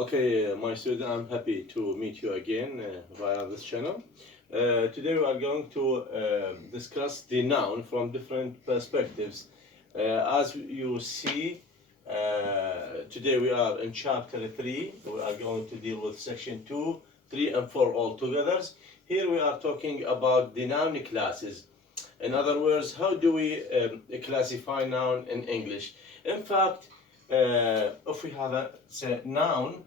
Okay, my student, I'm happy to meet you again via this channel. Today we are going to discuss the noun from different perspectives. As you see, today we are in chapter 3. We are going to deal with section 2, 3, and 4 all together. Here we are talking about the noun classes. In other words, how do we classify noun in English? In fact, if we have a noun,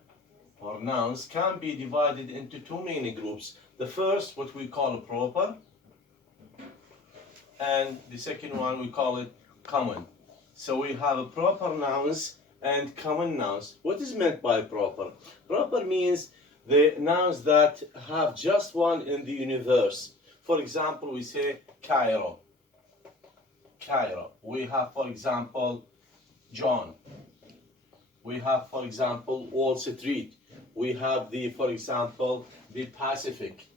or nouns can be divided into two main groups. The first, what we call proper, and the second one we call it common. So we have proper nouns and common nouns. What is meant by proper? Proper means the nouns that have just one in the universe. For example, we say Cairo. Cairo. We have, for example, John. We have, for example, Wall Street. We have for example, the Pacific.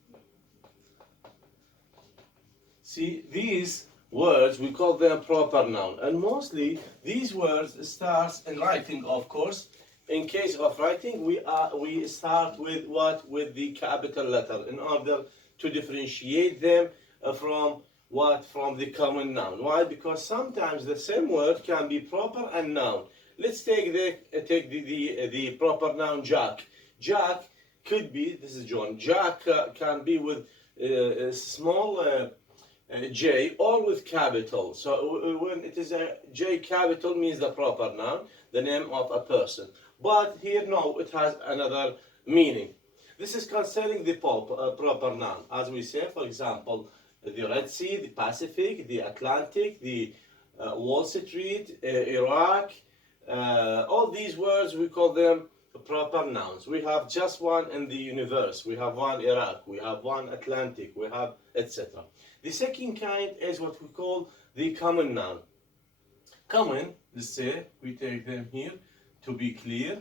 See, these words, we call them proper noun. And mostly, these words start in writing, of course. In case of writing, we start with what? With the capital letter in order to differentiate them from what? From the common noun. Why? Because sometimes the same word can be proper and noun. Let's take the proper noun Jack. Jack could be, this is John, Jack can be with a small J or with capital. So when it is a J capital means the proper noun, the name of a person. But here, no, it has another meaning. This is concerning the proper noun. As we say, for example, the Red Sea, the Pacific, the Atlantic, the Wall Street, Iraq, all these words, we call them proper nouns. We have just one in the universe. We have one Iraq, we have one Atlantic, we have etc. The second kind is what we call the common noun. Common, let's say, we take them here to be clear.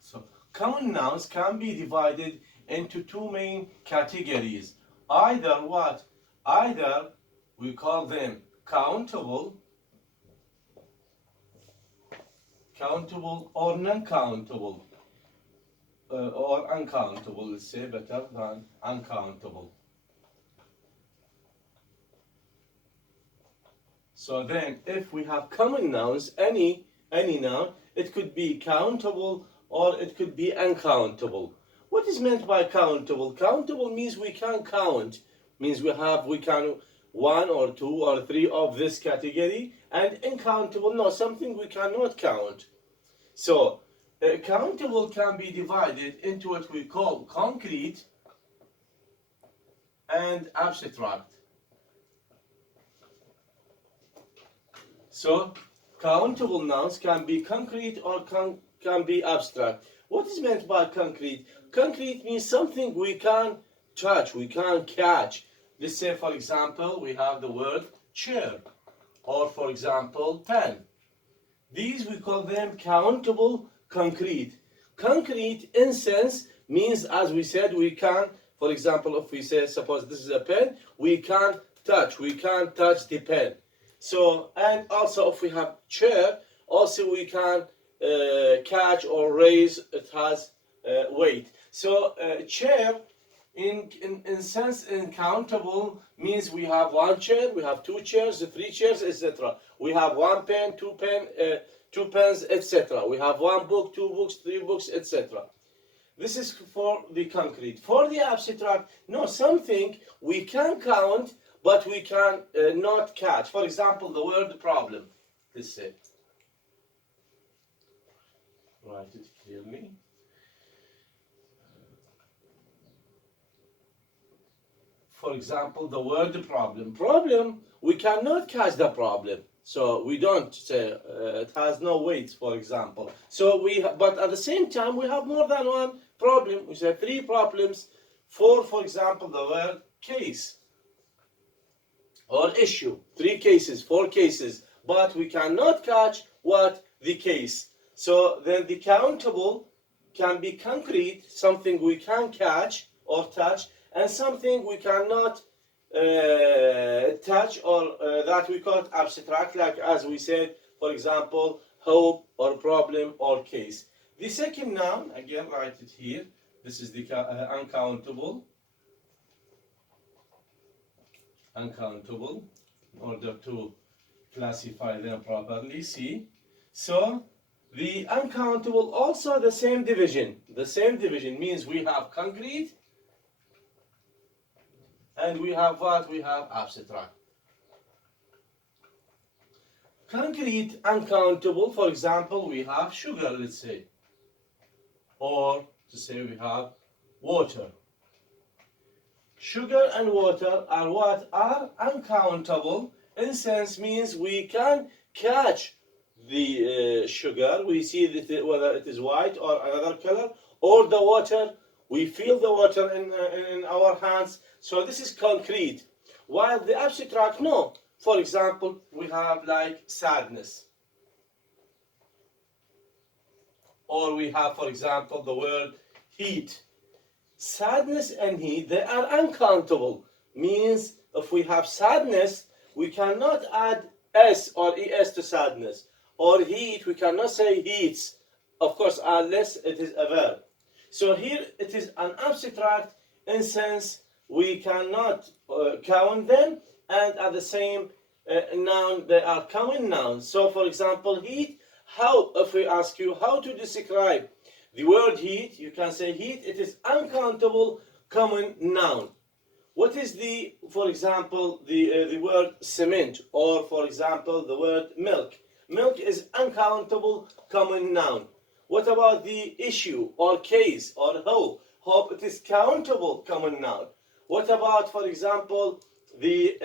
So, common nouns can be divided into two main categories. Either what? Either we call them countable or non-countable, or uncountable, let's say, better than uncountable. So then, if we have common nouns, any noun, it could be countable or it could be uncountable. What is meant by countable? Countable means we can count, means we can one or two or three of this category, and uncountable, no, something we cannot count. So, countable can be divided into what we call concrete and abstract. So, countable nouns can be concrete or can be abstract. What is meant by concrete? Concrete means something we can touch, we can catch. Let's say, for example, we have the word chair, or for example, pen. These we call them countable concrete. Concrete, in sense, means, as we said, we can, for example, if we say, suppose this is a pen, we can touch the pen. So, and also if we have chair, also we can catch or raise, it has weight. So, chair, in sense, countable means we have one chair, we have two chairs, three chairs, etc. We have one pen, two pens, etc. We have one book, two books, three books, etc. This is for the concrete. For the abstract, no, something we can count, but we can not catch. For example, the word problem. Let's say. Write it clearly. For example, the word problem. Problem, we cannot catch the problem. So we don't say it has no weight, for example. So but at the same time, we have more than one problem. We say three problems. For example, the word case or issue. 3 cases, 4 cases. But we cannot catch what? The case. So then the countable can be concrete, something we can catch or touch, and something we cannot touch or that we call it abstract, like as we said, for example, hope or problem or case. The second noun, again, write it here. This is the uncountable. Uncountable, in order to classify them properly. See? So, the uncountable also the same division. The same division means we have concrete and we have what? We have abstract. Concrete, uncountable, for example, we have sugar, let's say. Or to say we have water. Sugar and water are what? Are uncountable. In sense means we can catch the sugar. We see that whether it is white or another color, or the water. We feel the water in our hands. So this is concrete. While the abstract, no. For example, we have like sadness. Or we have, for example, the word heat. Sadness and heat, they are uncountable. Means if we have sadness, we cannot add S or ES to sadness. Or heat, we cannot say heats. Of course, unless it is a verb. So here it is an abstract in sense we cannot count them, and at the same noun, they are common nouns. So for example, heat, how, if we ask you how to describe the word heat, you can say heat, it is uncountable common noun. What is the, for example, the word cement, or for example, the word milk? Milk is uncountable common noun. What about the issue, or case, or hope? Hope, it is countable common noun. What about, for example, the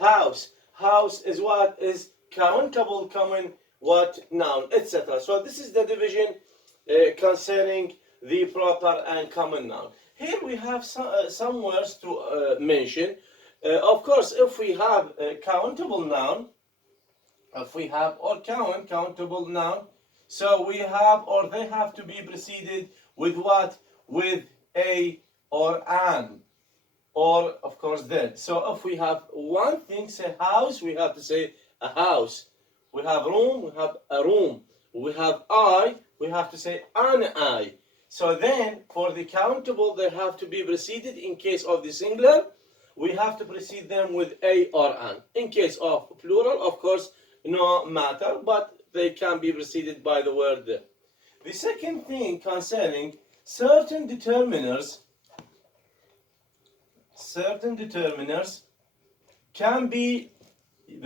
house? House is what? Is countable common what noun, etc. So this is the division concerning the proper and common noun. Here we have some words to mention. Of course, if we have a countable noun, if we have or countable noun, so we have or they have to be preceded with what? With a or an, or of course that. So if we have one thing, say house, we have to say a house. We have room, we have a room. We have eye, we have to say an eye. So then for the countable, they have to be preceded. In case of the singular, we have to precede them with a or an. In case of plural, of course, no matter, but they can be preceded by the word there. The second thing concerning certain determiners can be,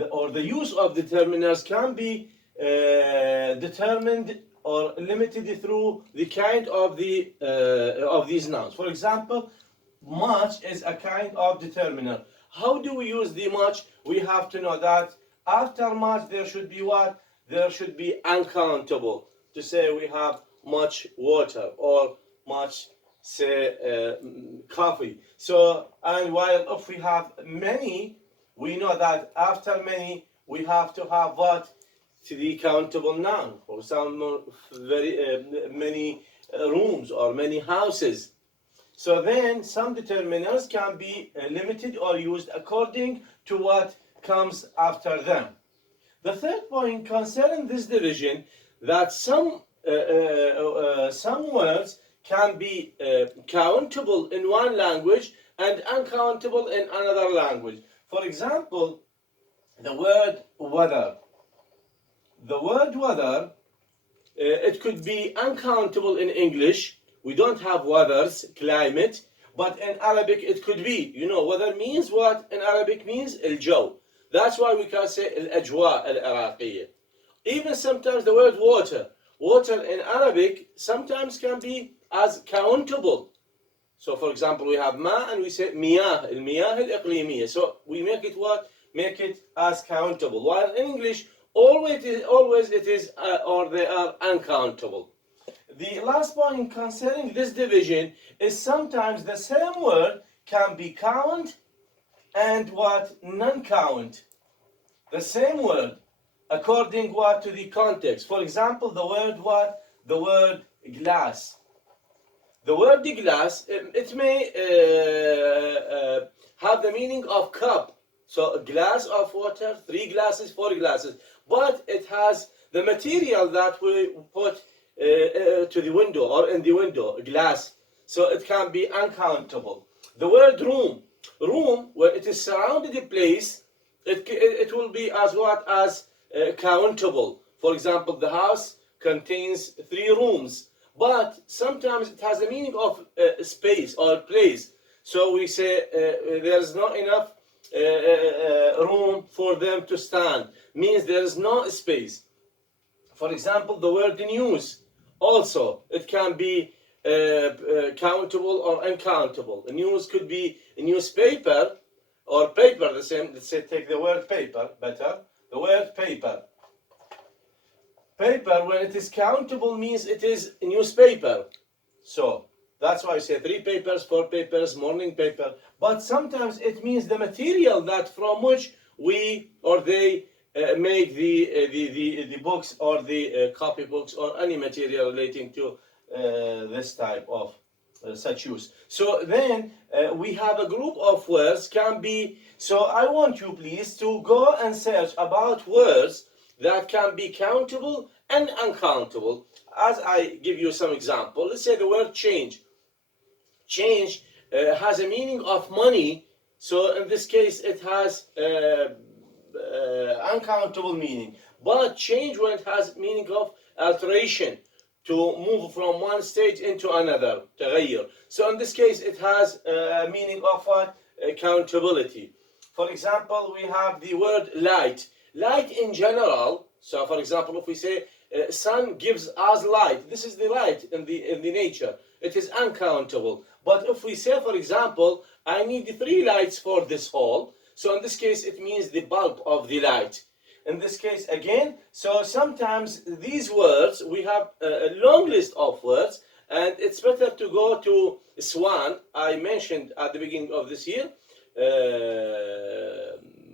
or the use of determiners can be determined or limited through the kind of the of these nouns. For example, much is a kind of determiner. How do we use the much? We have to know that after much there should be what? There should be uncountable. To say we have much water or much, say, coffee. So, and while if we have many, we know that after many we have to have what? To the countable noun. For example, very many rooms or many houses. So then some determiners can be limited or used according to what comes after them. The third point concerning this division, that some words can be countable in one language and uncountable in another language. For example, the word weather. The word weather, it could be uncountable in English. We don't have weathers, climate, but in Arabic it could be. You know, weather means what? In Arabic means الجو. That's why we can say الأجواء العراقية. Even sometimes the word water. Water in Arabic sometimes can be as countable. So for example, we have ma and we say مياه, المياه الإقليمية. So we make it what? Make it as countable. While in English, always it is or they are uncountable. The last point concerning this division is sometimes the same word can be count and what? Non-count. The same word according what? To the context. For example, the word what? The word glass. The word glass, it may have the meaning of cup. So a glass of water, 3 glasses, 4 glasses. But it has the material that we put to the window or in the window, glass. So it can be uncountable. The word room, when it is surrounded place, it will be as what as countable. For example, the house contains 3 rooms, but sometimes it has a meaning of space or place. So we say there's not enough room for them to stand, means there is no space. For example, the word news, also it can be countable or uncountable. A news could be a newspaper or paper, the same. Let's say take the word paper, better. The word paper. Paper, when it is countable, means it is a newspaper. So that's why I say 3 papers, 4 papers, morning paper. But sometimes it means the material that from which we or they make the books or the copy books or any material relating to this type of such use. So then we have a group of words can be. So I want you please to go and search about words that can be countable and uncountable. As I give you some example, let's say the word change. Change has a meaning of money. So in this case, it has uncountable meaning. But change, when it has meaning of alteration, to move from one stage into another, تغير. So in this case, it has a meaning of what? Accountability. For example, we have the word light. Light in general. So for example, if we say sun gives us light, this is the light in the nature. It is uncountable. But if we say, for example, I need 3 lights for this hall, so in this case it means the bulb of the light. In this case again, so sometimes these words, we have a long list of words, and it's better to go to Swan. I mentioned at the beginning of this year,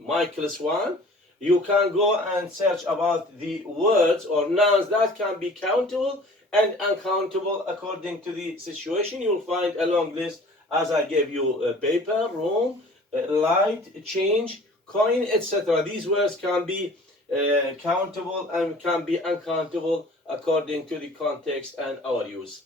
Michael Swan. You can go and search about the words or nouns that can be countable and uncountable according to the situation. You'll find a long list, as I gave you: paper, room, light, change, coin, etc. These words can be countable and can be uncountable according to the context and our use.